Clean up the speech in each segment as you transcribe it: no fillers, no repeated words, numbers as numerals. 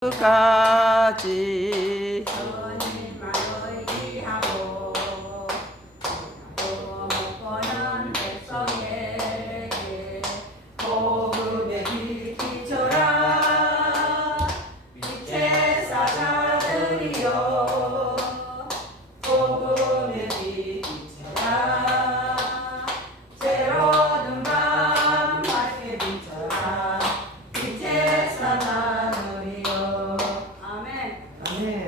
까지 주님만 의지하고 또 먹고는 백성에게 복음의 빛 비춰라. 빛의 사자들이여 복음의 빛 비춰라. 새로운 밤 밝게 비춰라. 빛의 사자들이여. 아멘. 아멘.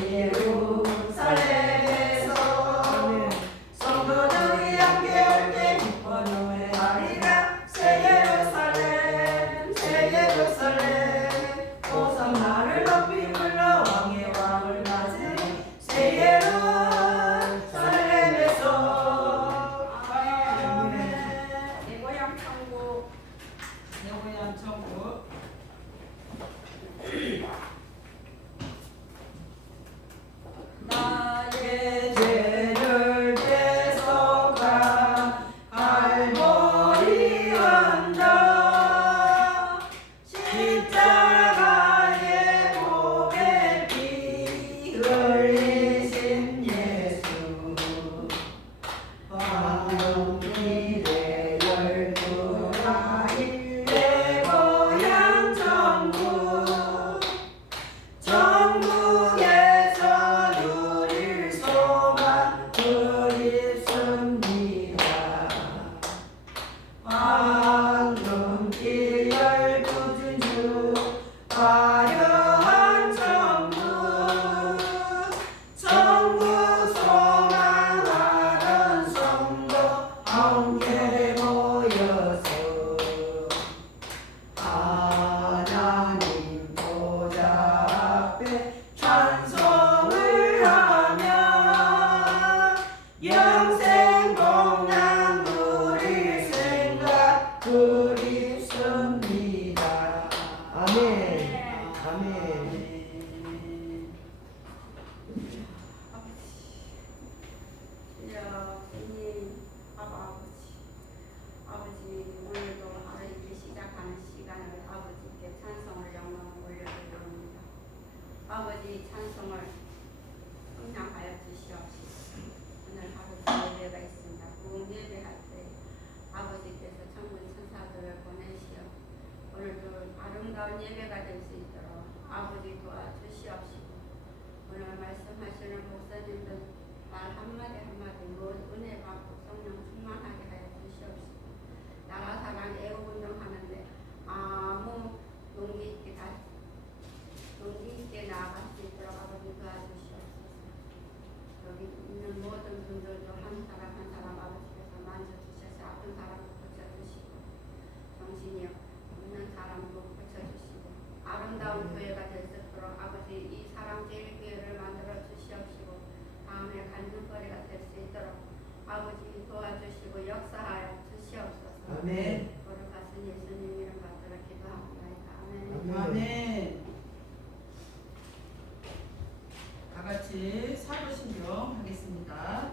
새 예루살렘에서 성도들이 함께 할 때 기뻐 노래하리라. 새 예루살렘 새 예루살렘 호산나를 높이 불러 왕의 왕을 맞으리. 새 예루살렘에서 아멘. 내 고향 천국. 내 고향 천국. 나의 죄를 대속한 갈보리 언덕 십자가의 보배 피 흘리신 예수 황금길의 열두 아이 내 고향 천국 천국에서 누릴 소망 그립습니다. 황금길 열두 진주 화려한 천국 천국 소망하는 성도 함께 모여서 하나님 보좌 앞에 찬송을 하며 영생 복락 누릴 생각 그립습니다. 아멘. 아멘. 주님, 아버지 오늘도 하루를 시작하는 시간을 아버지께 찬송을 영광 올려드립니다. 아버지 찬송을 흥량하여 주시옵시고 오늘 하루 예배가 있습니다. 구원 예배할 때 아버지께서 천군 천사들을 보내시어 오늘도 아름다운 예배가 될 수 있도록 아버지 도와주시옵시고 오늘 말씀하시는 목사님들 말 한마디 한마디 모두 은혜 받고 성령 충만하게 하여 주시옵시고 나라 사랑 애국운동하는데 아무 용기 있게 나아갈 수 있도록 아버지 도와주시옵소서. 여기 있는 모든 분들도 한 사람 한 사람 아버지께서 만져주셔서 아픈 사람도 고쳐주시고 정신이 없는 사람도 고쳐주시고 아름다운 교회가 될 수 있도록 아버지 이 사랑제일교회를 만들어 주시옵시고 다음에 간증거리가 될 수 있도록 아버지 도와주시고 역사하여 주시옵소서. 아멘. 거룩하신 예수님 이름 받들어 기도합니다. 아멘. 아멘. 다 같이 사도신경 하겠습니다.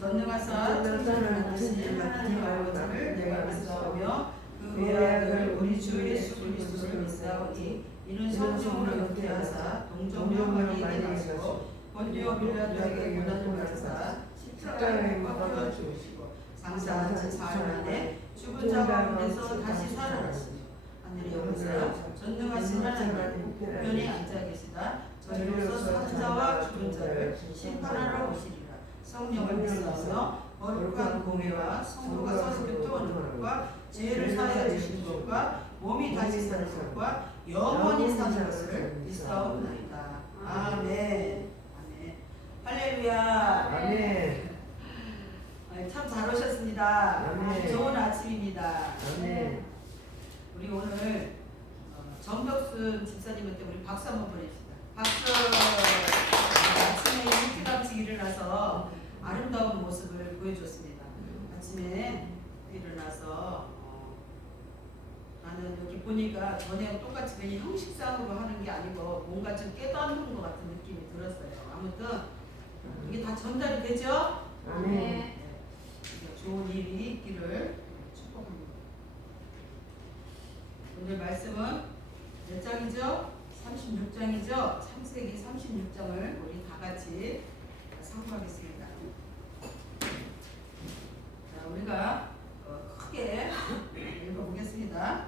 전능하사 천사를 만드신 하나님 아버지를 내가 믿사오며 그 외아들 우리 주 예수 그리스도를 믿사오니 이는 성령으로 잉태하사 동정녀 마리아에게 나시고 본디오 빌라도에게 고난을 받으사 십자가에 못 박혀 죽으시고 장사하신 사흘 만에 죽은 자 가운데서 다시 살아나시니 하늘에 오르사 전능하신 하나님 우편에 앉아 계시다 저리로서 산 자와 죽은 자를 심판하러 오시리라. 성령을 믿사오며 거룩한 공회와 성도가 서서 교통하는 것과 죄를 사하여 주시는 것과 몸이 다시 사는 것과 영원히 사는 것을 믿사옵나이다. 아멘. 아멘. 할렐루야. 아멘. 참 잘 오셨습니다. 아멘. 좋은 아침입니다. 아멘. 우리 오늘 정덕순 집사님한테 우리 박수 한번 보냅시다. 박수. 아침에 일찌감치 일어나서 아름다운 모습을 보여줬습니다. 아침에 일어나서 나는 여기 보니까 전에랑 똑같이 그냥 형식상으로 하는 게 아니고 뭔가 좀 깨닫는 것 같은 느낌이 들었어요. 아무튼 이게 다 전달이 되죠? 아멘. 네. 좋은 일이 있기를 축복합니다. 오늘 말씀은 몇 장이죠? 36장이죠? 창세기 36장을 우리 다 같이 상고하겠습니다. 자, 우리가 크게 읽어보겠습니다.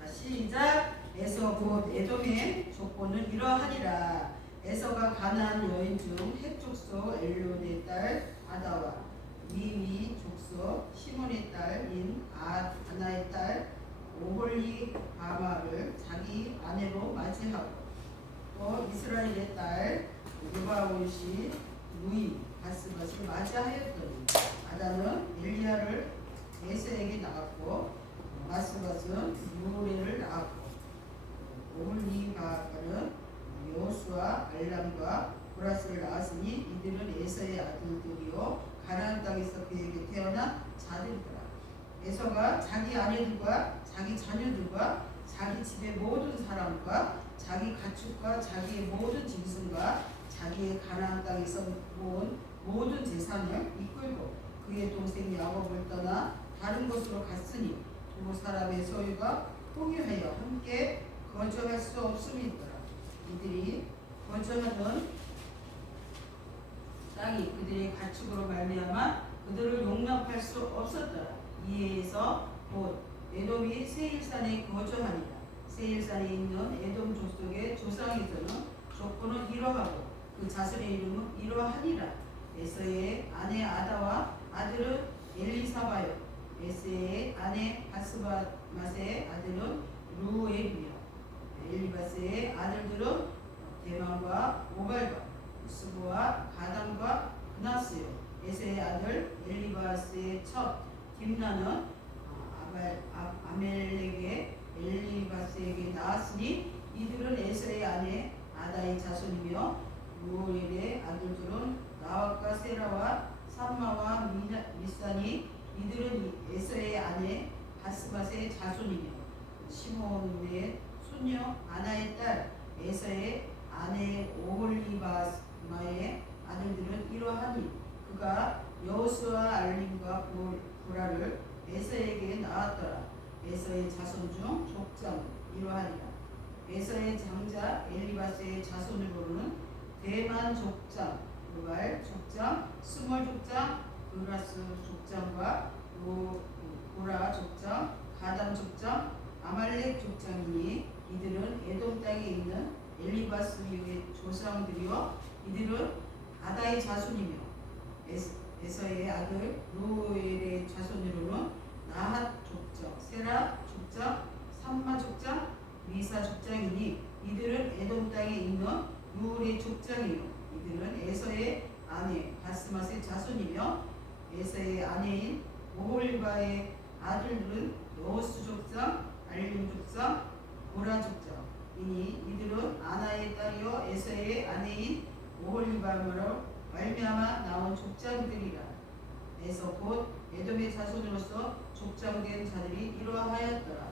자, 시작. 에서 곧 에돔의 족보는 이러하니라. 에서가 가나안 여인 중 헷 족속 엘론의 딸 아다와 미미 족속 시몬의 딸인 아나의 딸 오홀리 바마를 자기 아내로 맞이하고 또 이스라엘의 딸 게바온시 누이 바스바스를 맞이하였더니 아다는 엘리야를 에서에게 낳았고 바스바스는 누레를 낳았고 오홀리바가는 여호수아 알람과 보라스를 낳았으니 이들은 에서의 아들들이요 가나안 땅에서 그에게 태어난 자들이더라. 에서가 자기 아내들과 자기 자녀들과 자기 집의 모든 사람과 자기 가축과 자기의 모든 짐승과 자기의 가나안 땅에서 모은 모든 재산을 이끌고 그의 동생 야곱을 떠나 다른 곳으로 갔으니 두 사람의 소유가 공유하여 함께 거주할 수 없음이더라. 이들이 거주하던 땅이 그들의 가축으로 말미암아 그들을 용납할 수 없었더라. 이에서 곧 에돔이 세일산에 거주하니라. 세일산에 있는 에돔 족속의 조상에서는 족보는 이러하고 그 자손의 이름은 이러하니라. 에서의 아내 아다와 아들은 엘리사바요. 에서의 아내 바스맛의 아들은 루엘이며 엘리바스의 아들들은 대만과 오발과 스보와 가담과 그나스요. 에서의 아들 엘리바스의 첫 딥나는 아멜렉의 엘리바스에게 낳았으니 이들은 에서의 아내 아다의 자손이며 루엘의 아들들은 나와과 세라와 삼마와 미산이 이들은 에서의 아내 바스맛의 자손이며 시몬의 손녀 아나의 딸 에서의 아내 오홀리바마의 아들들은 이러하니 그가 여호수아 알림과 보라를 에서에게 낳았더라. 에서의 자손 중 족장 이러하니라. 에서의 장자 엘리바스의 자손으로는 대만 족장, 루발 족장, 스몰 족장, 그라스 족장과 보라 족장, 가담 족장, 아말렉 족장이니 이들은 에돔 땅에 있는 엘리바스의 조상들이요 이들은 아다의 자손이며 에서의 아들 루엘의 자손으로는 나핫 족장, 세라 족장, 삼마 족장, 미사 족장이니 이들은 에돔 땅에 있는 루엘의 족장이요 이들은 에서의 아내 바스맛의 자손이며 에서의 아내인 오홀리바의 아들들은 여호수 족장, 알림 족장, 보라 족장 이니 이들은 아나의 딸이요 에서의 아내인 오홀리바로 말미암아 나온 족장들이라. 에서 곧 에돔의 자손으로서 족장된 자들이 이러하였더라.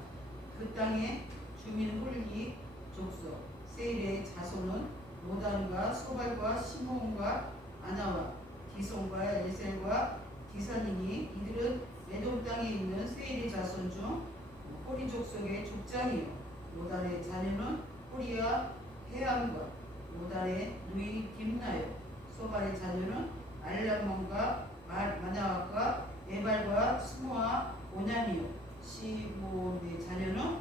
그 땅의 주민 홀리 족속 세일의 자손은 로단과 소발과 시몬과 아나와 디손과 에셀과 디산이니 이들은 에돔 땅에 있는 세일의 자손 중 호리 족속의 족장이요 로단의 자녀는 호리와 해암과 로단의 누이 딥나요 소발의 자녀는 알라몬과 마나와과 에발과 스모와 오나미요 시몬의 자녀는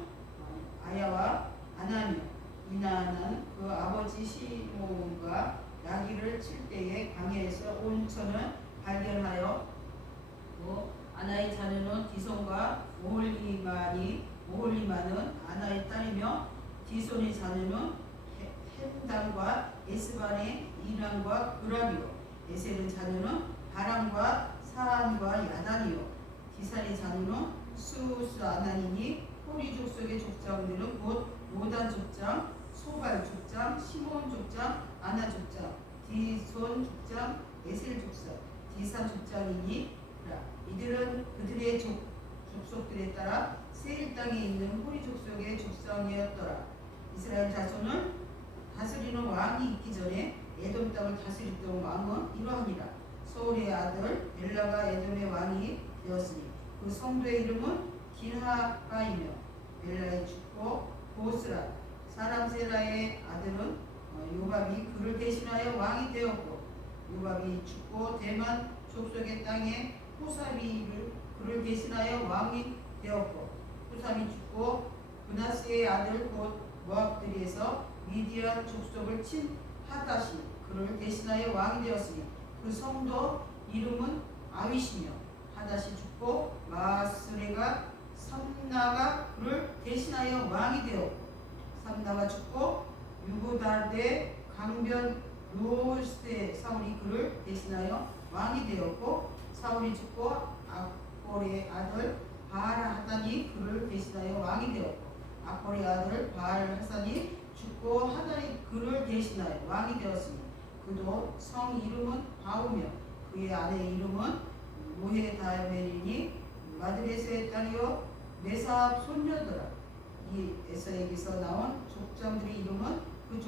아야와 아나미요 이나는 그 아버지 시몬과 나귀를 칠 때에 광야에서 온천을 발견하여 아나의 자녀는 디손과 오홀리마는 아나의 딸이며 디손의 자녀는 햄단과 에스반의 이란과 그라비요 에셀의 자녀는 바람과 사안과 야단이요 디산의 자녀는 수스 아나니니 호리 족속의 족장들은 곧 로단 족장, 소발 족장, 시몬 족장, 아나 족장, 디손 족장, 에셀 족장, 디산 족장이니 이들은 그들의 족속들에 따라 세일 땅에 있는 호리 족속의 족장이었더라. 이스라엘 자손을 다스리는 왕이 있기 전에 에돔 땅을 다스리던 왕은 이러하니라. 소울의 아들 벨라가 에돔의 왕이 되었으니 그 성도의 이름은 긴하바이며 벨라의 죽고 보스라 사람 세라의 아들은 요밥이 그를 대신하여 왕이 되었고 요밥이 죽고 대만 족속의 땅에 후사비를 그를 대신하여 왕이 되었고 후삼이 죽고 그나스의 아들 곧 모압들에서 미디안 족속을 친 하닷이 그를 대신하여 왕이 되었으니 그 성도 이름은 아윗이며 하닷이 죽고 마스레가 삼나가 그를 대신하여 왕이 되었고 삼나가 죽고 유부달대 강변 루스의 사울이 그를 대신하여 왕이 되었고 사울이 죽고 악볼의 아들 바알하단이 그를 대신하여 왕이 되었고 악볼의 아들 바알하단이 죽고 하단이 그를 대신하여 왕이 되었으니 그도 성 이름은 바우며 그의 아내의 이름은 모헤다멜이니 마드레스의 딸이요 메사압 손녀더라. 이 에서에게서 나온 족장들의 이름은 그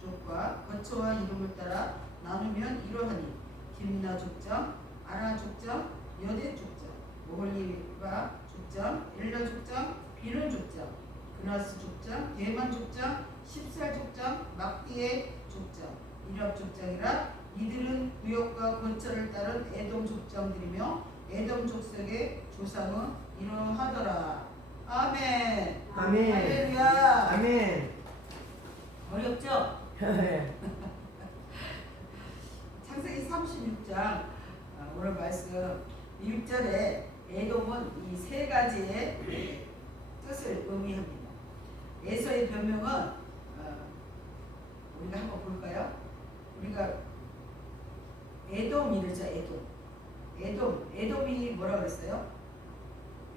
족과 거처와 이름을 따라 나누면 이러하니 김나 족장, 아라 족장, 여대 족장, 모홀리바 족장, 엘라 족장, 비른 족장, 그나스 족장, 대만 족장, 십살 족장, 막디의 족장, 이랍 족장이라. 이들은 구역과 거처를 따른 에돔 족장들이며 에돔 족속의 조상은 이러하더라. 아멘. 아멘. 할렐루야. 아멘. 어렵죠? 창세기 36장 오늘 말씀 1절에 에돔은 이 세 가지의 뜻을 의미합니다. 에서의 변명은 우리가 한번 볼까요? 우리가 에돔이랬죠. 에돔이 뭐라 그랬어요?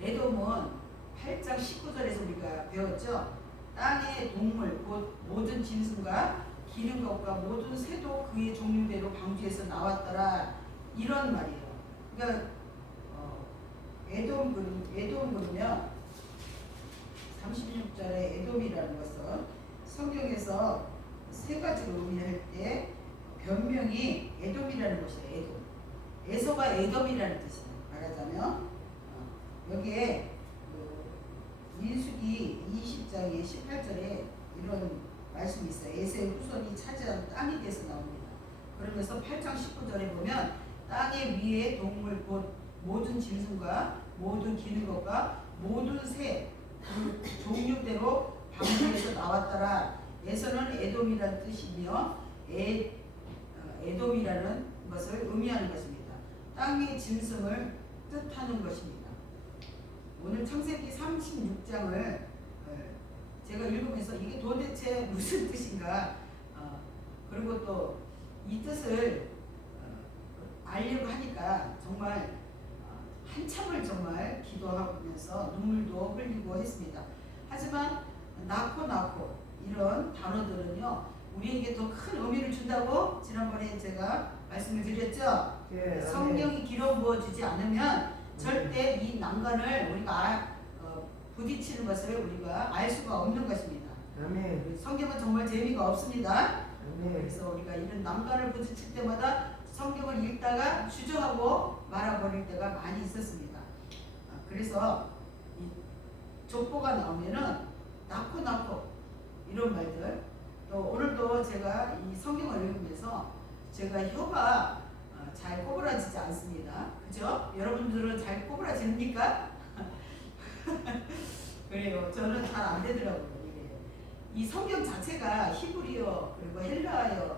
에돔은 8장 19절에서 우리가 배웠죠. 땅의 동물 곧 모든 짐승과 기는 것과 모든 새도 그의 종류대로 방주에서 나왔더라. 이런 말이에요. 그러니까 에돔 그러면 36절에 에돔이라는 것은 성경에서 세 가지로 의미할 때 변명이 에돔이라는 것이에요. 에돔. 에서가 에돔이라는 뜻이에요. 말하자면 여기에 민수기 20장의 18절에 이런 말씀이 있어요. 에서의 후손이 차지한 땅에 대해서 나옵니다. 그러면서 8장 19절에 보면 땅의 위에 동물 곧 모든 짐승과 모든 기는 것과 모든 새 그 종류대로 방주에서 나왔더라. 에서는 에돔이라는 뜻이며 에돔이라는 것을 의미하는 것입니다. 땅의 짐승을 뜻하는 것입니다. 오늘 창세기 36장을 제가 읽으면서 이게 도대체 무슨 뜻인가 그리고 또 이 뜻을 알려고 하니까 정말 한참을 정말 기도하면서 눈물도 흘리고 했습니다. 하지만 낳고 이런 단어들은요 우리에게 더 큰 의미를 준다고 지난번에 제가 말씀을 드렸죠. 예, 성령이 길어 부어주지 않으면 절대 이 난관을 우리가 부딪히는 것을 우리가 알 수가 없는 것입니다. 아멘. 성경은 정말 재미가 없습니다. 아멘. 그래서 우리가 이런 난관을 부딪힐 때마다 성경을 읽다가 주저하고 말아버릴 때가 많이 있었습니다. 그래서 이 족보가 나오면은 낳고 이런 말들 또 오늘도 제가 이 성경을 읽으면서 제가 혀가 잘 꼬부라지지 않습니다. 그죠? 여러분들은 잘 꼬부라집니까? 그래요. 저는 잘 안 되더라고요. 이 성경 자체가 히브리어 그리고 헬라어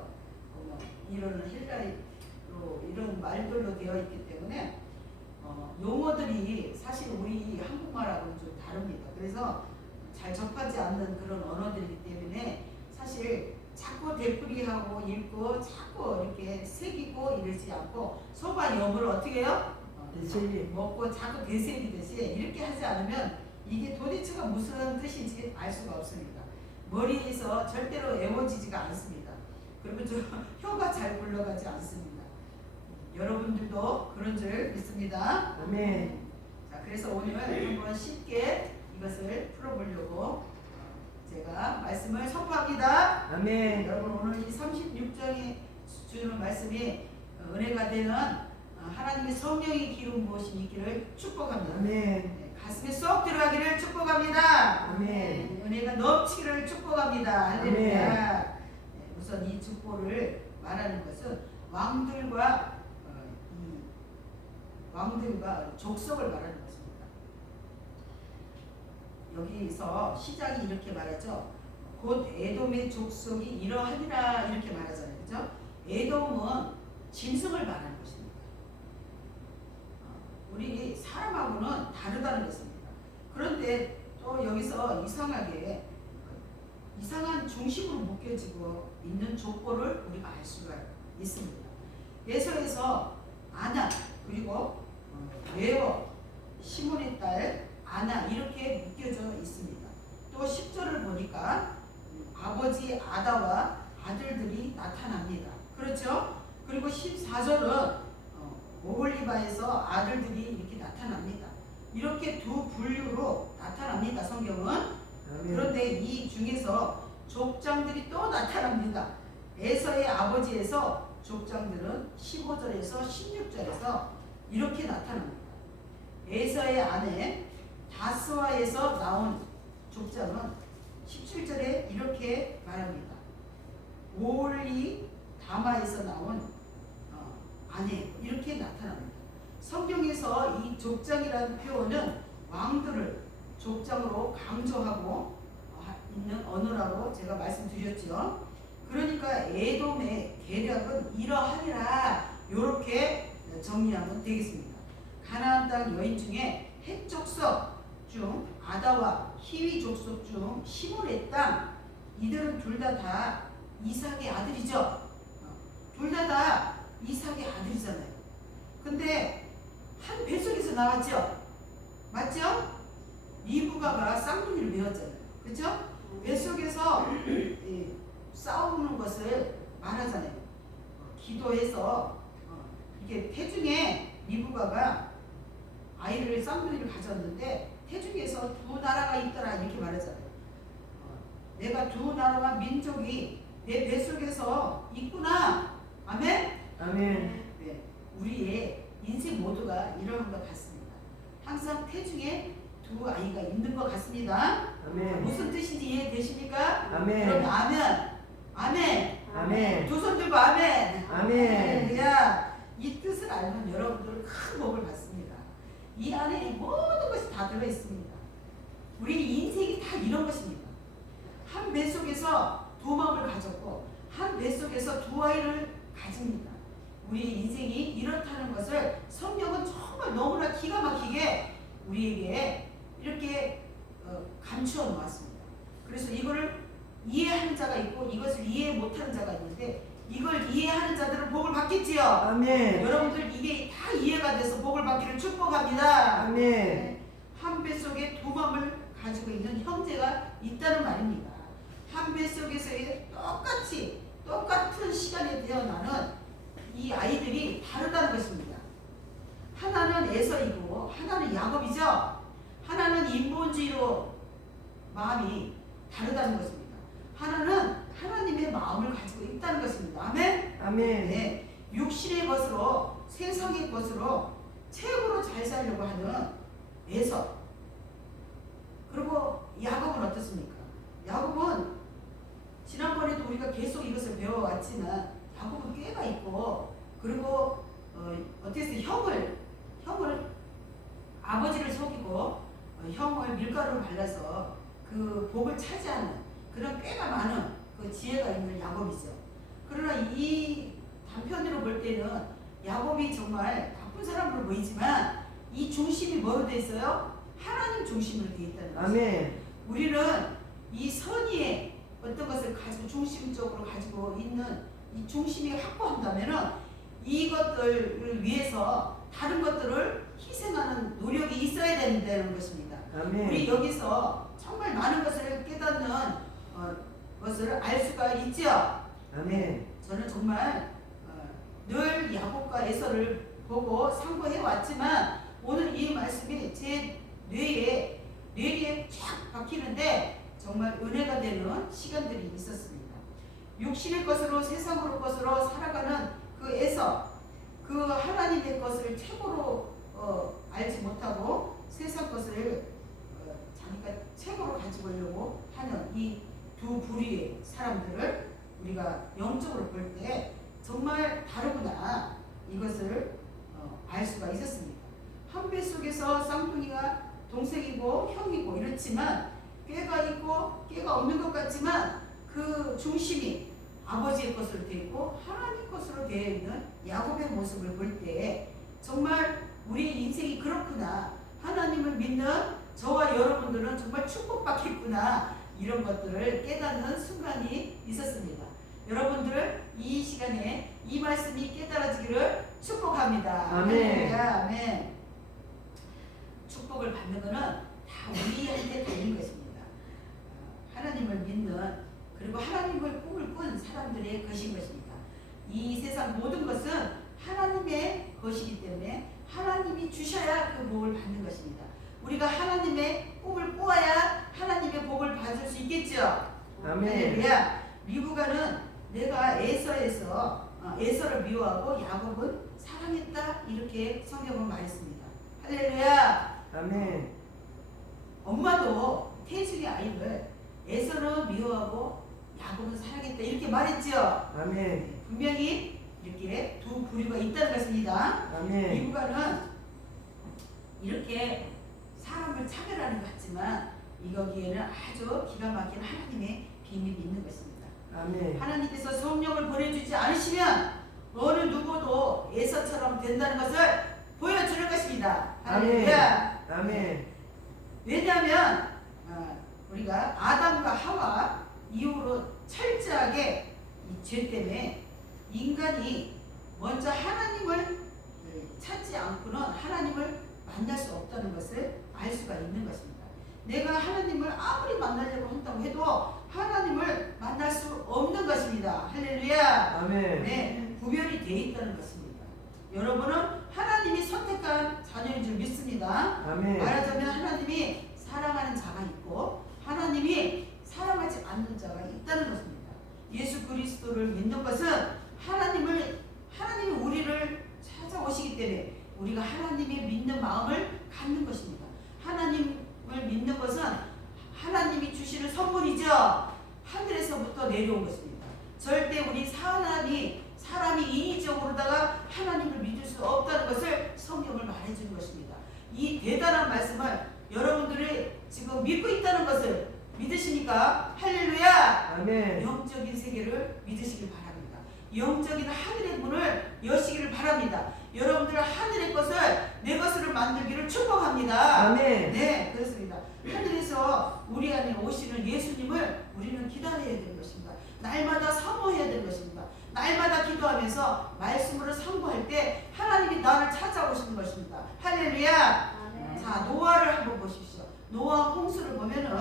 이런 헬라어 이런 말들로 되어 있기 때문에 용어들이 사실 우리 한국말하고는 좀 다릅니다. 그래서 잘 접하지 않는 그런 언어들이기 때문에 사실 자꾸 되풀이하고 읽고 자꾸 이렇게 새기고 이러지 않고 소가 염을 어떻게 해요? 먹고 자꾸 되새기듯이 이렇게 하지 않으면 이게 도대체가 무슨 뜻인지 알 수가 없습니다. 머리에서 절대로 애워지지가 않습니다. 그리고 저 혀가 잘 굴러가지 않습니다. 여러분들도 그런 줄 믿습니다. 아멘. 자, 그래서 오늘 한번 쉽게 이것을 풀어보려고 제가 말씀을 선포합니다. 아멘. 여러분 오늘 이 36장에 주는 말씀이 은혜가 되는 하나님의 성령의 기름 부으심이 있기를 축복합니다. 아멘. 가슴에 쏙 들어가기를 축복합니다. 아멘. 은혜가 넘치기를 축복합니다. 할렐루야. 우선 이 축복을 말하는 것은 왕들과 족속을 말하는 것입니다. 여기서 시작이 이렇게 말하죠. 곧 에돔의 족속이 이러하니라 이렇게 말하잖아요. 그죠? 에돔은 짐승을 말하는 것입니다. 우리 사람하고는 다르다는 것입니다. 그런데 또 여기서 이상하게 이상한 중심으로 묶여지고 있는 족보를 우리가 알 수가 있습니다. 에서에서 아나 그리고 레어 시몬의 딸 아나 이렇게 묶여져 있습니다. 또 10절을 보니까 아버지 아다와 아들들이 나타납니다. 그렇죠? 그리고 14절은 오홀리바에서 아들들이 이렇게 나타납니다. 이렇게 두 분류로 나타납니다. 성경은. 그런데 이 중에서 족장들이 또 나타납니다. 에서의 아버지에서 족장들은 15절에서 16절에서 이렇게 나타납니다. 에서의 아내 다스와에서 나온 족장은 17절에 이렇게 말합니다. 오홀리 다마에서 나온 아내 이렇게 나타납니다. 성경에서 이 족장이라는 표현은 왕들을 족장으로 강조하고 있는 언어라고 제가 말씀드렸죠. 그러니까 에돔의 계략은 이러하리라 이렇게 정리하면 되겠습니다. 가나안 땅 여인 중에 헷 족속 중 아다와 히위 족속 중 시몬의 땅 이들은 둘 다 이삭의 아들이죠. 둘 다 이삭의 아들이잖아요. 근데 한 뱃속에서 나왔죠. 맞죠? 리브가가 쌍둥이를 배웠잖아요. 그렇죠? 뱃속에서 싸우는 것을 말하잖아요. 기도해서 이게 태중에 리브가가 아이를 쌍둥이를 가졌는데 태중에서 두 나라가 있더라 이렇게 말하잖아요. 내가 두 나라와 민족이 내 뱃속에서 있구나. 아멘? 아멘. 네, 우리의 인생 모두가 이러한 것 같습니다. 항상 태중에 두 아이가 있는 것 같습니다. 아멘. 무슨 뜻인지 이해되십니까? 아멘. 그럼 아멘. 아멘. 아멘. 두 손 들고 아멘. 아멘. 이 뜻을 알면 여러분들 큰 복을 받습니다. 이 안에 모든 것이 다 들어있습니다. 우리 인생이 다 이런 것입니다. 한 뱃속에서 두 마음을 가졌고 한 뱃속에서 두 아이를 가집니다. 우리 인생이 이렇다는 것을 성경은 정말 너무나 기가 막히게 우리에게 이렇게 감추어 놓았습니다. 그래서 이거를 이해하는 자가 있고 이것을 이해 못하는 자가 있는데 이걸 이해하는 자들은 복을 받겠지요. 아멘. 여러분들 이게 다 이해가 돼서 복을 받기를 축복합니다. 아멘. 한 뱃속에 두 마음을 가지고 있는 형제가 있다는 말입니다. 한 뱃속에서의 똑같은 시간에 태어나는 이 아이들이 다르다는 것입니다. 하나는 에서이고 하나는 야곱이죠. 하나는 인본주의로 마음이 다르다는 것입니다. 하나는 하나님의 마음을 가지고 있다는 것입니다. 아멘? 아멘. 네, 육신의 것으로 세상의 것으로 최고로 잘 살려고 하는 에서. 그리고 야곱은 어떻습니까? 야곱은 지난번에도 우리가 계속 이것을 배워왔지만 야곱은 꾀가 있고 그리고 어땠어요? 형을 아버지를 속이고 형을 밀가루를 발라서 그 복을 차지하는 그런 꾀가 많은 그 지혜가 있는 야곱이죠. 그러나 이 단편으로 볼 때는 야곱이 정말 나쁜 사람으로 보이지만 이 중심이 뭐로 돼 있어요? 하나님 중심으로 돼 있다는 거죠. 아멘. 우리는 이 선의의 어떤 것을 가지고 중심적으로 가지고 있는 이 중심이 확보한다면은 이것들을 위해서 다른 것들을 희생하는 노력이 있어야 된다는 것입니다. 아멘. 우리 여기서 정말 많은 것을 깨닫는 것을 알 수가 있죠. 아멘. 저는 정말 늘 야곱과 에서를 보고 상고해 왔지만 오늘 이 말씀이 제 뇌리에 쫙 박히는데 정말 은혜가 되는 시간들이 있었습니다. 육신의 것으로 세상으로 것으로 살아가는 그 에서 그 하나님의 것을 최고로 알지 못하고 세상 것을 자기가 최고로 가지고려고 하는 이 두 부류의 사람들을 우리가 영적으로 볼 때 정말 다르구나 이것을 알 수가 있었습니다. 한 뱃속에서 쌍둥이가 동생이고 형이고 이렇지만 꾀가 있고 꾀가 없는 것 같지만 그 중심이 아버지의 것으로 되어 있고 하나님 것으로 되어 있는 야곱의 모습을 볼 때 정말 우리 인생이 그렇구나. 하나님을 믿는 저와 여러분들은 정말 축복받겠구나. 이런 것들을 깨닫는 순간이 있었습니다. 여러분들 이 시간에 이 말씀이 깨달아지기를 축복합니다. 아멘. 할렐루야. 아멘. 축복을 받는 것은 다 우리한테 달린 것입니다. 하나님을 믿는 그리고 하나님을 꿈을 꾼 사람들의 것인 것입니다. 이 세상 모든 것은 하나님의 것이기 때문에 하나님이 주셔야 그 복을 받는 것입니다. 우리가 하나님의 꿈을 꾸어야 하나님의 복을 받을 수 있겠죠. 아멘. 할렐루야. 리브가는 내가 에서를 미워하고 야곱은 사랑했다 이렇게 성경은 말했습니다. 할렐루야. 아멘. 엄마도 태중의 아이를 에서는 미워하고 야곱은 사랑했다 이렇게 말했죠. 아멘. 분명히 이렇게 두 부류가 있다는 것입니다. 아멘. 리브가는 이렇게 사람을 차별하는 것 같지만 여기에는 아주 기가 막힌 하나님의 비밀이 있는 것입니다. 아멘. 하나님께서 성령을 보내주지 않으시면 어느 누구도 에서처럼 된다는 것을 보여주는 것입니다. 할렐루야. 아멘. 왜냐하면 우리가 아담과 하와 이후로 철저하게 이 죄 때문에 인간이 먼저 하나님을 찾지 않고는 하나님을 만날 수 없다는 것을 알 수가 있는 것입니다. 내가 하나님을 아무리 만나려고 한다고 해도 하나님을 만날 수 없는 것입니다. 할렐루야. 아멘. 네, 구별이 되어 있다는 것입니다. 여러분은 하나님이 선택한 자녀인 줄 믿습니다. 아멘. 말하자면 하나님이 사랑하는 자가 있고 하나님이 사랑하지 않는 자가 있다는 것입니다. 예수 그리스도를 믿는 것은 하나님이 우리를 찾아오시기 때문에 우리가 하나님의 믿는 마음을 갖는 것입니다. 하나님을 믿는 것은 하나님이 주시는 선물이죠. 하늘에서부터 내려온 것입니다. 절대 우리 사람이 인위적으로다가 하나님을 믿을 수 없다는 것을 성경을 말해주는 것입니다. 이 대단한 말씀을 여러분들이 지금 믿고 있다는 것을 믿으시니까 할렐루야. 아멘. 영적인 세계를 믿으시길 바랍니다. 영적인 하늘의 문을 여시기를 바랍니다. 여러분들 하늘의 것을 내 것으로 만들기를 축복합니다. 아멘. 네, 그렇습니다. 하늘에서 우리 안에 오시는 예수님을 우리는 기다려야 되는 것입니다. 날마다 사모해야 되는 것입니다. 날마다 기도하면서 말씀으로 상고할 때 하나님이 나를 찾아오시는 것입니다. 할렐루야. 자, 노아를 한번 보십시오. 노아 홍수를 보면은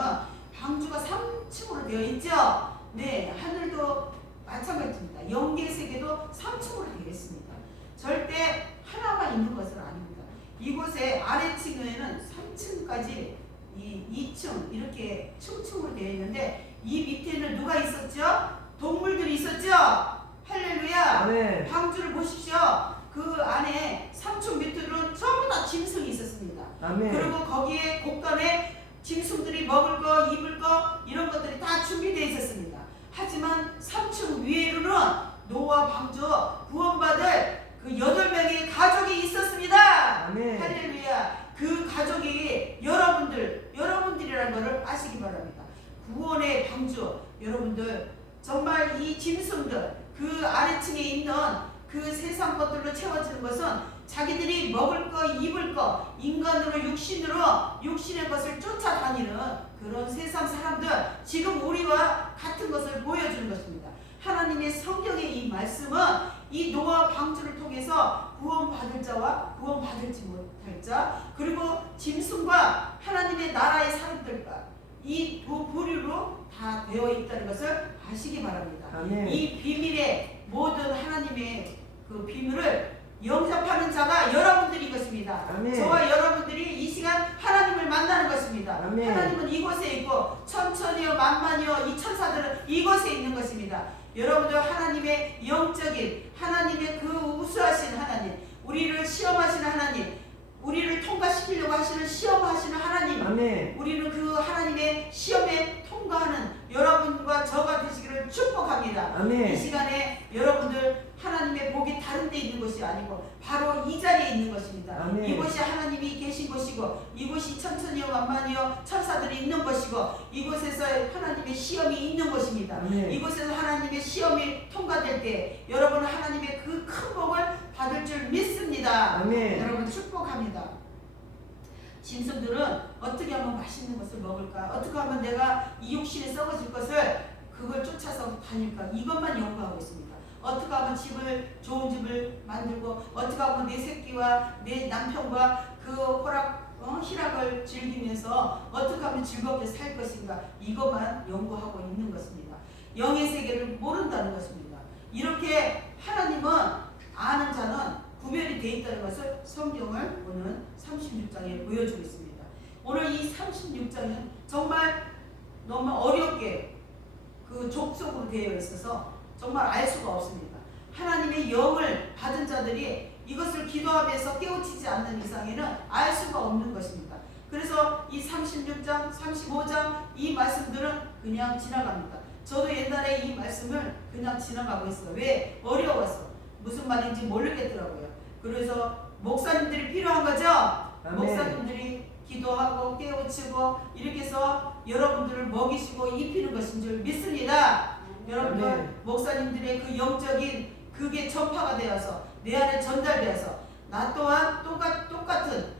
방주가 3층으로 되어 있죠. 네, 하늘도 마찬가지입니다. 영계 세계도 3층으로 되어 있습니다. 절대 하나만 있는 것은 아닙니다. 이곳에 아래층에는 3층까지 이 2층 이렇게 층층으로 되어 있는데 이 밑에는 누가 있었죠? 동물들이 있었죠. 할렐루야. 아멘. 방주를 보십시오. 그 안에 3층 밑으로는 전부 다 짐승이 있었습니다. 아멘. 그리고 거기에 곳간에 짐승들이 먹을 거, 입을 거 이런 것들이 다 준비되어 있었습니다. 하지만 3층 위에로는 노아 방주 구원받을 그 8명의 가족이 있었습니다. 아멘. 할렐루야. 그 가족이 여러분들이라는 것을 아시기 바랍니다. 구원의 방주 여러분들 정말 이 짐승들 그 아래층에 있는 그 세상 것들로 채워지는 것은 자기들이 먹을 거, 입을 거, 인간으로 육신의 것을 쫓아다니는 그런 세상 사람들 지금 우리와 같은 것을 보여주는 것입니다. 하나님의 성경의 이 말씀은 이 노아 방주를 통해서 구원받을 자와 구원받을지 못할 자 그리고 짐승과 하나님의 나라의 사람들과 이 두 부류로 다 되어 있다는 것을 아시기 바랍니다. 아멘. 이 비밀의 모든 하나님의 그 비밀을 영접하는 자가 여러분들인 것입니다. 아멘. 저와 여러분들이 이 시간 하나님을 만나는 것입니다. 아멘. 하나님은 이곳에 있고 천천히요 만만히요 이 천사들은 이곳에 있는 것입니다. 여러분들 하나님의 영적인 하나님의 그 우수하신 하나님 우리를 시험하시는 하나님 우리를 통과시키려고 하시는 시험하시는 하나님 아멘. 우리는 그 하나님의 시험에 통과하는 여러분과 저가 되시기를 축복합니다. 아멘. 이 시간에 여러분들 하나님의 복이 다른 데 있는 것이 아니고 바로 이 자리에 있는 것입니다. 아멘. 이곳이 하나님이 계신 곳이고 이곳이 천천히요 만만히요 천사들이 있는 곳이고 이곳에서 하나님의 시험이 있는 곳입니다. 아멘. 이곳에서 하나님의 시험이 통과될 때 여러분은 하나님의 그 큰 복을 받을 줄 믿습니다. 아멘. 여러분 축복합니다. 짐승들은 어떻게 하면 맛있는 것을 먹을까? 어떻게 하면 내가 이 육신에 썩어질 것을 그걸 쫓아서 다니까 이것만 연구하고 있습니다. 어떻게 하면 좋은 집을 만들고, 어떻게 하면 내 새끼와 내 남편과 그 희락을 즐기면서 어떻게 하면 즐겁게 살 것인가, 이것만 연구하고 있는 것입니다. 영의 세계를 모른다는 것입니다. 이렇게 하나님은 아는 자는 구별이 되어 있다는 것을 성경을 오늘 36장에 보여주고 있습니다. 오늘 이 36장은 정말 너무 어렵게 그 족속으로 되어 있어서 정말 알 수가 없습니다. 하나님의 영을 받은 자들이 이것을 기도하면서 깨우치지 않는 이상에는 알 수가 없는 것입니다. 그래서 이 36장, 35장 이 말씀들은 그냥 지나갑니다. 저도 옛날에 이 말씀을 그냥 지나가고 있어요. 왜? 어려워서. 무슨 말인지 모르겠더라고요. 그래서 목사님들이 필요한 거죠? 아멘. 목사님들이 기도하고 깨우치고 이렇게 해서 여러분들을 먹이시고 입히는 것인 줄 믿습니다. 여러분들 아멘. 목사님들의 그 영적인 그게 전파가 되어서 내 안에 전달되어서 나 또한 똑같은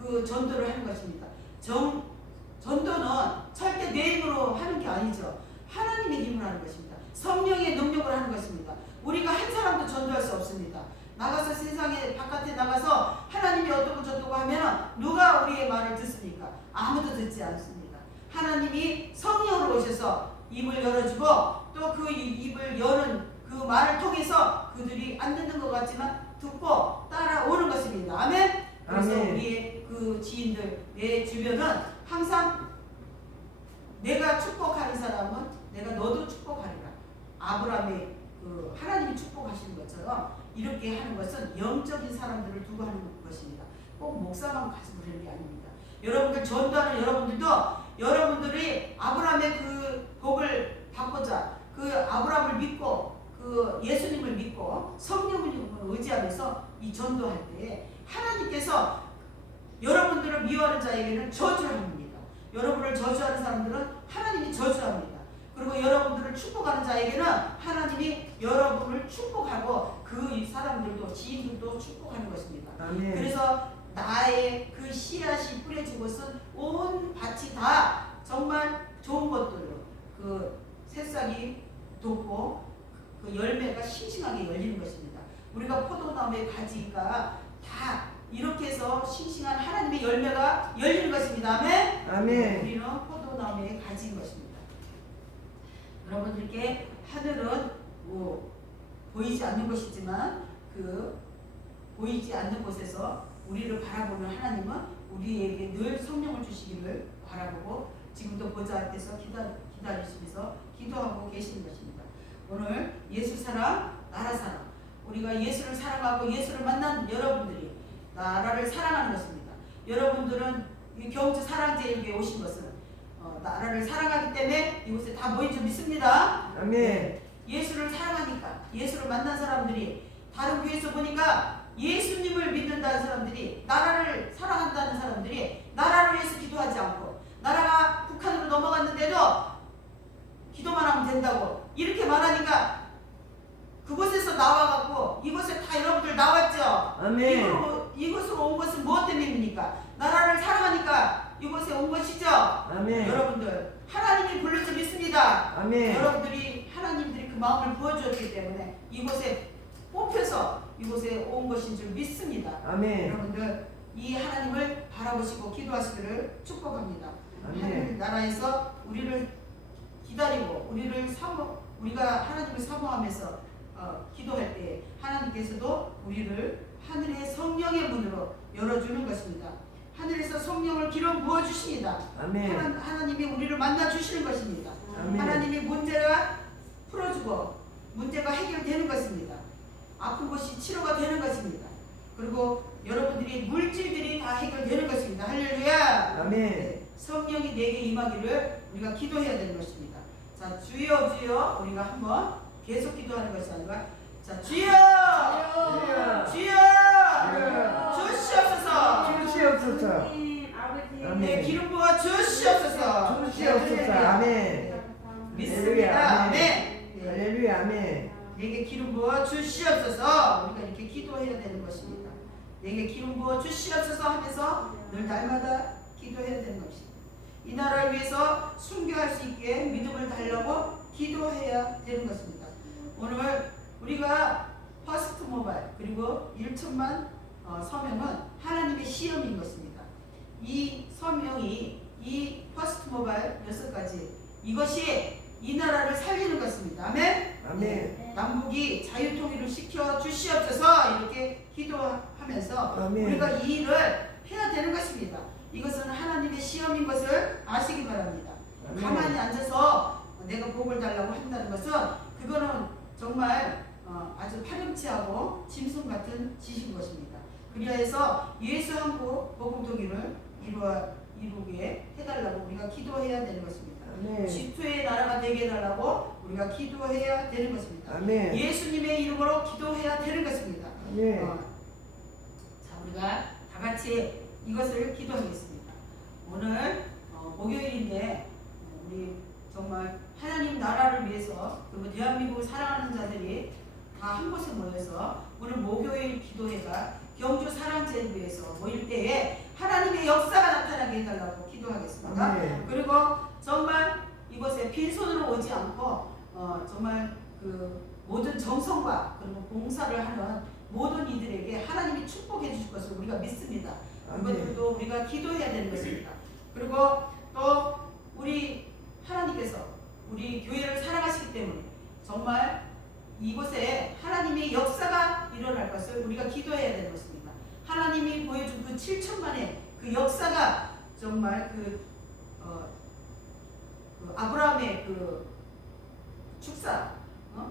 그 전도를 하는 것입니다. 전도는 절대 내 힘으로 하는 게 아니죠. 하나님의 힘으로 하는 것입니다. 성령의 능력으로 하는 것입니다. 우리가 한 사람도 전도할 수 없습니다. 나가서 세상에 바깥에 나가서 하나님이 어떻고 저떻고 하면 누가 우리의 말을 듣습니까? 아무도 듣지 않습니다. 하나님이 성령으로 오셔서 입을 열어주고 또 그 입을 여는 그 말을 통해서 그들이 안 듣는 것 같지만 듣고 따라오는 것입니다. 아멘. 그래서 아멘. 우리의 그 지인들, 내 주변은 항상 내가 축복하는 사람은 내가 너도 축복하리라. 아브라함의 그 하나님이 축복하시는 것처럼 이렇게 하는 것은 영적인 사람들을 두고 하는 것입니다. 꼭 목사만 가지고 그러는 게 아닙니다. 여러분들 전도하는 여러분들도 여러분들이 아브라함의 그 복을 받고자 그 아브라함을 믿고 그 예수님을 믿고 성령을 의지하면서 이 전도할 때 하나님께서 여러분들을 미워하는 자에게는 저주를 합니다. 여러분을 저주하는 사람들은 하나님이 저주합니다. 그리고 여러분들을 축복하는 자에게는 하나님이 여러분을 축복하고 그 사람들도 지인들도 축복하는 것입니다. 아멘. 그래서 나의 그 씨앗이 뿌려진 것은 온 밭이 다 정말 좋은 것들로 그 새싹이 돋고 그 열매가 싱싱하게 열리는 것입니다. 우리가 포도나무의 가지가 다 이렇게 해서 싱싱한 하나님의 열매가 열리는 것입니다. 아멘. 아멘. 우리는 포도나무의 가지인 것입니다. 여러분들께 하늘은 보이지 않는 것이지만 그 보이지 않는 곳에서 우리를 바라보는 하나님은 우리에게 늘 성령을 주시기를 바라보고 지금도 보좌 앞에서 기다리시면서 기도하고 계시는 것입니다. 오늘 예수 사랑, 나라 사랑, 우리가 예수를 사랑하고 예수를 만난 여러분들이 나라를 사랑하는 것입니다. 여러분들은 이 경주 사랑제일교회 오신 것은 나라를 사랑하기 때문에 이곳에 다 모인 줄 믿습니다. 아멘. 예수를 사랑하니까 예수를 만난 사람들이 다른 교회에서 보니까 예수님을 믿는다는 사람들이 나라를 사랑한다는 사람들이 나라를 위해서 기도하지 않고 나라가 북한으로 넘어갔는데도 기도만 하면 된다고 이렇게 말하니까 그곳에서 나와갖고 이곳에 다 여러분들 나왔죠. 아멘. 이곳으로 온 것은 무엇 때문입니까? 나라를 사랑하니까 이곳에 온 것이죠. 아멘. 여러분들 하나님이 불러서 믿습니다. 아멘. 여러분들이 하나님들이 그 마음을 부어주었기 때문에 이곳에 뽑혀서 이곳에 온 것인 줄 믿습니다. 아멘. 여러분들 이 하나님을 바라보시고 기도하시기를 축복합니다. 아멘. 하나님 나라에서 우리를 기다리고 우리가 하나님을 사모하면서 기도할 때 하나님께서도 우리를 하늘의 성령의 문으로 열어주는 것입니다. 하늘에서 성령을 기름 부어주십니다. 아멘. 하나님이 우리를 만나주시는 것입니다. 아멘. 하나님이 문제가 풀어주고 문제가 해결되는 것입니다. 아픈 것이 치료가 되는 것입니다. 그리고 여러분들이 물질들이 다 해결되는 것입니다. 할렐루야. 아멘. 네, 성령이 내게 임하기를 우리가 기도해야 되는 것입니다. 자, 주여 주여 우리가 한번 계속 기도하는 것이 아니라 자, 주여 주여. 주여 주시옵소서. 주시옵소서. 아버지 네, 기름 부어 주시옵소서. 주시옵소서. 아멘. 믿습니다. 아멘. 네. 할렐루야. 아멘. 내게 기름 부어 주시옵소서. 우리가 이렇게 기도해야 되는 것입니다. 내게 기름 부어 주시옵소서 하면서 늘 날마다 기도해야 되는 것입니다. 이 나라를 위해서 순교할 수 있게 믿음을 달라고 기도해야 되는 것입니다. 오늘 우리가 퍼스트 모바일 그리고 1천만 서명은 하나님의 시험인 것입니다. 이 서명이 이 퍼스트 모바일 6가지 이것이 이 나라를 살리는 것입니다. 아멘. 아멘. 남북이 자유통일을 시켜 주시옵소서 이렇게 기도하면서 아멘. 우리가 이 일을 해야 되는 것입니다. 이것은 하나님의 시험인 것을 아시기 바랍니다. 아멘. 가만히 앉아서 내가 복을 달라고 한다는 것은 그거는 정말 아주 파렴치하고 짐승 같은 짓인 것입니다. 그리하여서 예수 한국 복음 통일을 이루게 해달라고 우리가 기도해야 되는 것입니다. 아멘. 지투의 나라가 되게 해달라고 우리가 기도해야 되는 것입니다. 아멘. 예수님의 이름으로 기도해야 되는 것입니다. 아멘. 자, 우리가 다 같이 이것을 기도하겠습니다. 오늘 목요일인데 우리 정말 하나님 나라를 위해서 그리고 대한민국을 사랑하는 자들이 다 한 곳에 모여서 오늘 목요일 기도회가 경주 사랑제를 위해서 모일 때에 하나님의 역사가 나타나게 해달라고 기도하겠습니다. 아멘. 그리고 정말 이곳에 빈손으로 오지 않고 정말 그 모든 정성과 그리고 봉사를 하는 모든 이들에게 하나님이 축복해 주실 것을 우리가 믿습니다. 그것들도 우리가 기도해야 되는 것입니다. 그리고 또 우리 하나님께서 우리 교회를 사랑하시기 때문에 정말 이곳에 하나님의 역사가 일어날 것을 우리가 기도해야 되는 것입니다. 하나님이 보여준 그 7천만의 그 역사가 정말 그 아브라함의 그 축사,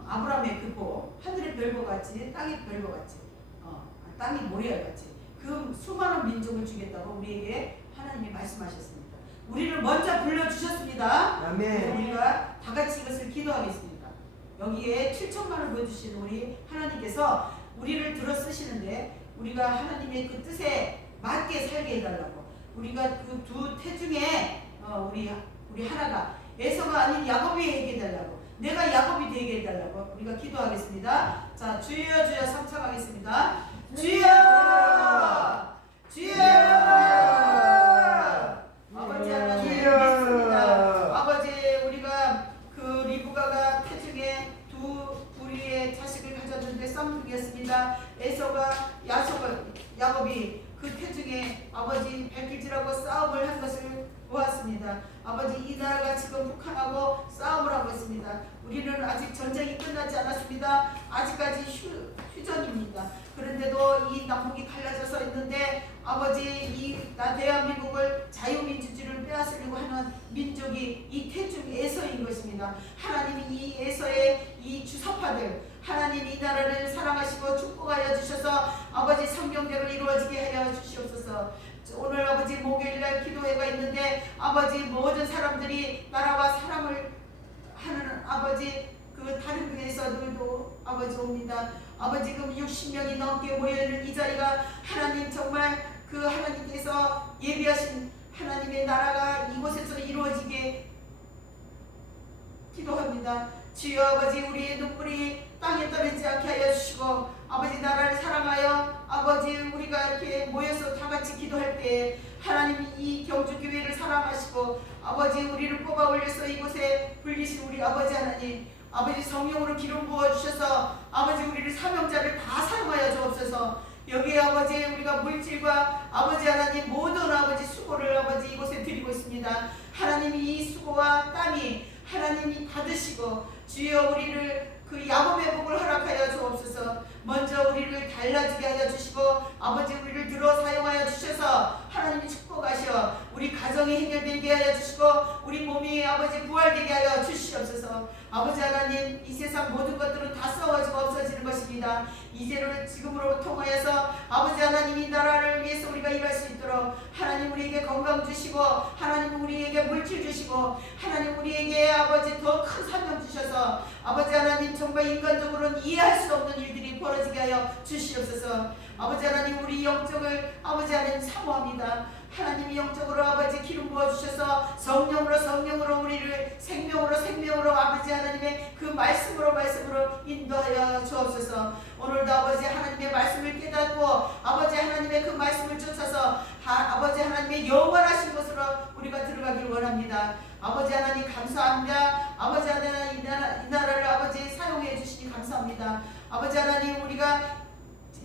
아브라함의 그 복, 하늘의 별과 같이 땅의 별과 같이, 땅이 모래알 같이 그 수많은 민족을 주겠다고 우리에게 하나님이 말씀하셨습니다. 우리를 먼저 불러주셨습니다. 아멘. 우리가 다 같이 이것을 기도하겠습니다. 여기에 7천만을 보여주시는 우리 하나님께서 우리를 들어 쓰시는데 우리가 하나님의 그 뜻에 맞게 살게 해달라고 우리가 그 두 태중에 우리 하나가 에서가 아닌 야곱이 되게 해달라고 내가 야곱이 되게 해달라고 우리가 기도하겠습니다. 자, 주여 주여 삼창하겠습니다. 주여 주여 아버지 하나님 믿습니다. 아버지 우리가 그 리브가가 태중에 두 부리의 자식을 가졌는데 쌍둥이였습니다. 에서가 야곱이 그 태중에 아버지 발길질하고 싸움을 한 것을 보았습니다. 아버지 이 나라가 지금 북한하고 싸움을 하고 있습니다. 우리는 아직 전쟁이 끝나지 않았습니다. 아직까지 휴전입니다. 그런데도 이 남북이 갈라져서 있는데 아버지 이 대한민국을 자유민주주의를 빼앗으려고 하는 민족이 이 태중 에서인 것입니다. 하나님이 이 에서의 이 주사파들 하나님 이 나라를 사랑하시고 축복하여 주셔서 아버지 성경대로 이루어지게 하여 주시옵소서. 오늘 아버지 목요일날 기도회가 있는데 아버지 모든 사람들이 나라와 사랑을 하는 아버지 그 다른 교회에서들도 아버지 옵니다. 아버지 지금 60명이 넘게 모여있는 이 자리가 하나님 정말 그 하나님께서 예비하신 하나님의 나라가 이곳에서 이루어지게 기도합니다. 주여 아버지 우리의 눈물이 땅에 떨어지지 않게 하여 주시고 아버지 나라를 사랑하여 아버지 우리가 이렇게 모여서 다 같이 기도할 때 하나님이 이 경주교회를 사랑하시고 아버지 우리를 뽑아 올려서 이곳에 불리신 우리 아버지 하나님 아버지 성령으로 기름 부어주셔서 아버지 우리를 사명자를 다 사용하여 주옵소서. 여기에 아버지 우리가 물질과 아버지 하나님 모든 아버지 수고를 아버지 이곳에 드리고 있습니다. 하나님이 이 수고와 땀이 하나님이 받으시고 주여 우리를 그 야곱의 복을 허락하여 주옵소서. 먼저 우리를 달라지게 하여 주시고 아버지 우리를 들어 사용하여 주셔서 하나님이 축복하셔 우리 가정이 해결되게 하여 주시고 우리 몸이 아버지 부활되게 하여 주시옵소서. 아버지 하나님 이 세상 모든 것들은 다 썩어지고 없어지는 것입니다. 이제를 지금으로 통하여서 아버지 하나님 이 나라를 위해서 우리가 일할 수 있도록 하나님 우리에게 건강 주시고 하나님 우리에게 물질 주시고 하나님 우리에게 아버지 더 큰 사명 주셔서 아버지 하나님 정말 인간적으로는 이해할 수 없는 일들이 벌어지게 하여 주시옵소서. 아버지 하나님 우리 영적을 아버지 하나님 사모합니다. 하나님이 영적으로 아버지 기름 부어주셔서 성령으로 우리를 생명으로 아버지 하나님의 그 말씀으로 인도하여 주옵소서. 오늘도 아버지 하나님의 말씀을 깨닫고 아버지 하나님의 그 말씀을 쫓아서 아버지 하나님의 영원하신 곳으로 우리가 들어가길 원합니다. 아버지 하나님 감사합니다. 아버지 하나님 이 나라를 아버지 사용해 주시니 감사합니다. 아버지 하나님 우리가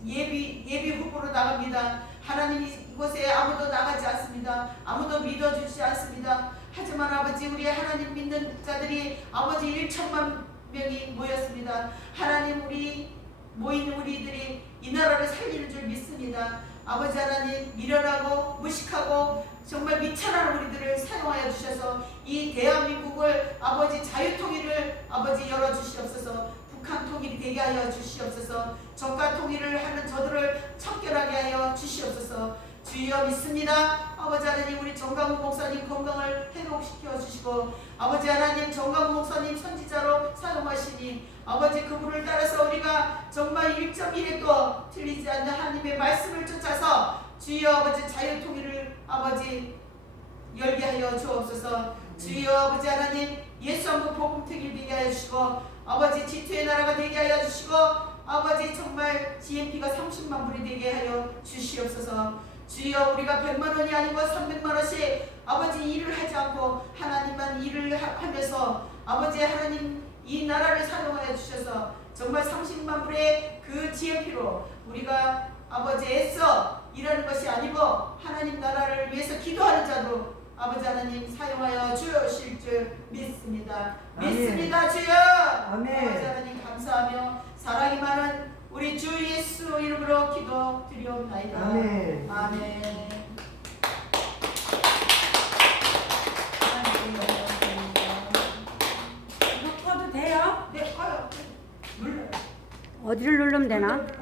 예비 후보로 나갑니다. 하나님 이곳에 아무도 나가지 않습니다. 아무도 믿어주지 않습니다. 하지만 아버지 우리 하나님 믿는 자들이 아버지 1천만 명이 모였습니다. 하나님 우리 모인 우리들이 이 나라를 살리는 줄 믿습니다. 아버지 하나님 미련하고 무식하고 정말 미천한 우리들을 사용하여 주셔서 이 대한민국을 아버지 자유통일을 아버지 열어주시옵소서. 북한 통일이 되게 하여 주시옵소서. 적과 통일을 하는 저들을 척결하게 하여 주시옵소서. 주여 믿습니다. 아버지 하나님 우리 정강훈 목사님 건강을 회복시켜 주시고 아버지 하나님 정강훈 목사님 선지자로 사용하시니 아버지 그분을 따라서 우리가 정말 1.1에도 틀리지 않는 하나님의 말씀을 쫓아서 주여 아버지 자유통일을 아버지 열게 하여 주옵소서. 주여 아버지 하나님 예수 한국 복음통일 되게 하여 주시고 아버지 G2의 나라가 되게 하여 주시고 아버지 정말 GNP가 30만 불이 되게 하여 주시옵소서. 주여 우리가 100만 원이 아니고 300만 원씩 아버지 일을 하지 않고 하나님만 일을 하면서 아버지 하나님 이 나라를 사용하여 주셔서 정말 30만 불의 그 GNP로 우리가 아버지 애써 일하는 것이 아니고 하나님 나라를 위해서 기도하는 자로 아버지 하나님 사용하여 주실 줄 믿습니다. 아멘. 믿습니다 주여. 아멘. 아버지 하나님 감사하며 사랑이 많은 우리 주 예수 이름으로 기도 드리옵나이다. 아멘. 아멘. 이거 꺼도 돼요? 네, 꺼요. 눌러요. 어디를 누르면 되나?